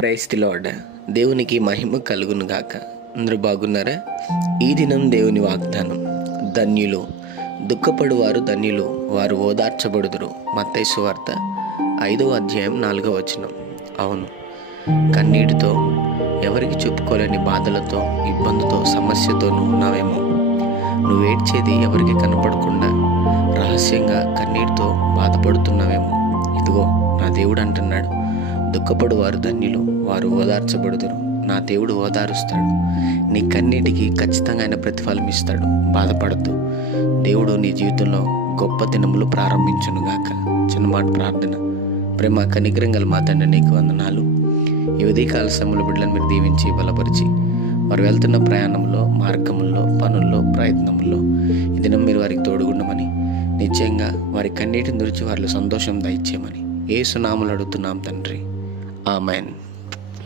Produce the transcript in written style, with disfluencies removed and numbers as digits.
Praise the lord. దేవునికి మహిమ కలుగును గాక. అందరూ బాగున్నారా? ఈ దినం దేవుని వాగ్దానం, ధన్యులు దుఃఖపడువారు ధన్యులు, వారు ఓదార్చబడుదురు. మత్తయి సువార్త 5వ అధ్యాయం 4వ వచనం. అవును, కన్నీటితో, ఎవరికి చెప్పుకోలేని బాధలతో, ఇబ్బందితో, సమస్యతోనూ ఉన్నావేమో. నువ్వేడ్చేది ఎవరికి కనపడకుండా రహస్యంగా కన్నీటితో బాధపడుతున్నావేమో. ఇదిగో నా దేవుడు అంటున్నాడు, దుఃఖపడువారు ధన్యులు, వారు ఓదార్చబడుదురు. నా దేవుడు ఓదారుస్తాడు. నీ కన్నీటికి ఖచ్చితంగా ఆయన ప్రతిఫలం ఇస్తాడు. బాధపడద్దు. దేవుడు నీ జీవితంలో గొప్ప దినములు ప్రారంభించునుగాక. చిన్నమాట ప్రార్థన. ప్రేమ కనికరం గల మా తండ్రి, నీకు వందనాలు. ఈ ఉదయకాల సమయంలో బిడ్డలను మీరు దీవించి బలపరిచి, వారు వెళ్తున్న ప్రయాణంలో, మార్గంలో, పనుల్లో, ప్రయత్నంలో ఈ దినం మీరు వారికి తోడుగుండమని, నిశ్చయంగా వారి కన్నీటిని తుడిచి వారిలో సంతోషం దయచేయమని యేసు నామములో అడుగుతున్నాం తండ్రి. ఆమెన్.